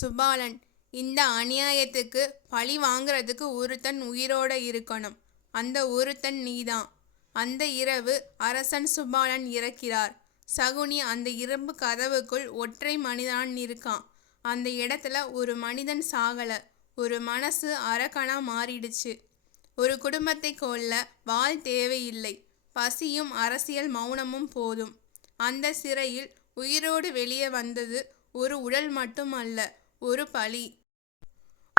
சுபாலன், இந்த அநியாயத்துக்கு பழி வாங்குறதுக்கு ஒருத்தன் உயிரோட இருக்கணும். அந்த ஒருத்தன் நீதான். அந்த இரவு அரசன் சுபாலன் இறக்கிறார். சகுனி அந்த இரும்பு கதவுக்குள் ஒற்றை மனிதன் இருக்கான். அந்த இடத்துல ஒரு மனிதன் சாகல, ஒரு மனசு அரக்கனா மாறிடுச்சு. ஒரு குடும்பத்தை கொல்ல வாள் தேவையில்லை, பசியும் அரசியல் மௌனமும் போதும். அந்த சிறையில் உயிரோடு வெளியே வந்தது ஒரு உடல் மட்டுமல்ல, ஒரு பழி.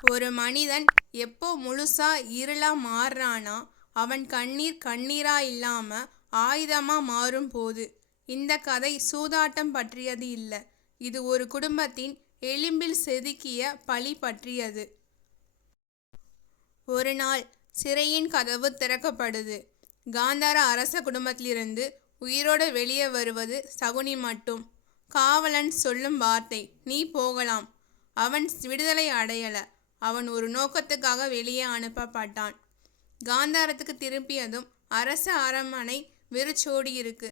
ஒரு மனிதன் எப்போ முழுசா இருளா மாறுறானா, அவன் கண்ணீர் கண்ணீரா இல்லாம ஆயுதமா மாறும் போது. இந்த கதை சூதாட்டம் பற்றியது இல்ல, இது ஒரு குடும்பத்தின் எலும்பில் செதுக்கிய பழி பற்றியது. ஒரு நாள் சிறையின் கதவு திறக்கப்படுது. காந்தார அரச குடும்பத்திலிருந்து உயிரோடு வெளியே வருவது சகுனி மட்டும். காவலன் சொல்லும் வார்த்தை, நீ போகலாம். அவன் விடுதலை அடையல, அவன் ஒரு நோக்கத்துக்காக வெளியே அனுப்பப்பட்டான். காந்தாரத்துக்கு திரும்பியதும் அரச அரண்மனை வெறிச்சோடி இருக்கு.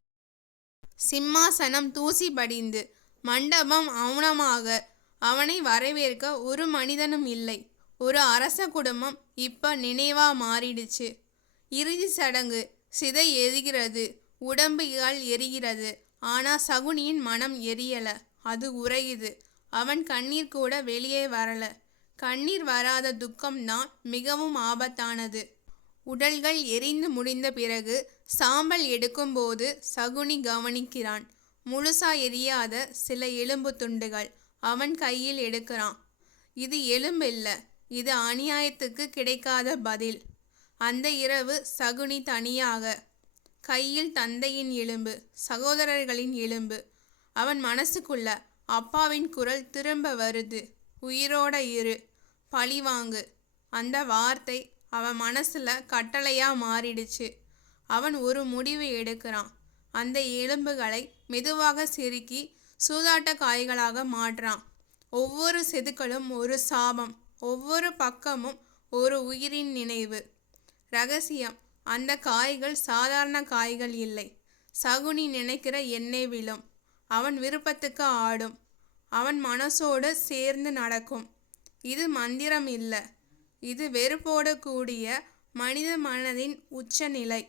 சிம்மாசனம் தூசி படிந்து, மண்டபம் மௌனமாக. அவனை வரவேற்க ஒரு மனிதனும் இல்லை. ஒரு அரச குடும்பம் இப்ப நினைவா மாறிடுச்சு. இறுதி சடங்கு, சிதை எரிகிறது, உடம்புகள் எரிகிறது. ஆனா சகுனியின் மனம் எரியல, அது உறையுது. அவன் கண்ணீர் கூட வெளியே வரல. கண்ணீர் வராத துக்கம்தான் மிகவும் ஆபத்தானது. உடல்கள் எரிந்து முடிந்த பிறகு சாம்பல் எடுக்கும்போது சகுனி கவனிக்கிறான். முழுசா எரியாத சில எலும்பு துண்டுகள் அவன் கையில் எடுக்கிறான். இது எலும்பில்ல, இது அநியாயத்துக்கு கிடைக்காத பதில். அந்த இரவு சகுனி தனியாக, கையில் தந்தையின் எலும்பு, சகோதரர்களின் எலும்பு. அவன் மனசுக்குள்ள அப்பாவின் குரல் திரும்ப வருது, உயிரோட இரு, பழிவாங்கு. அந்த வார்த்தை அவன் மனசுல கட்டளையா மாறிடுச்சு. அவன் ஒரு முடிவு எடுக்கிறான். அந்த எலும்புகளை மெதுவாக செருக்கி சூதாட்ட காய்களாக மாற்றான். ஒவ்வொரு செதுக்கலும் ஒரு சாபம், ஒவ்வொரு பக்கமும் ஒரு உயிரின் நினைவு. ரகசியம், அந்த காய்கள் சாதாரண காய்கள் இல்லை. சகுனி நினைக்கிற எண்ணெய் விழும், அவன் விருப்பத்துக்கு ஆடும், அவன் மனசோடு சேர்ந்து நடக்கும். இது மந்திரம் இல்ல, இது வெறுப்போடு கூடிய மனித மனதின் உச்ச நிலை.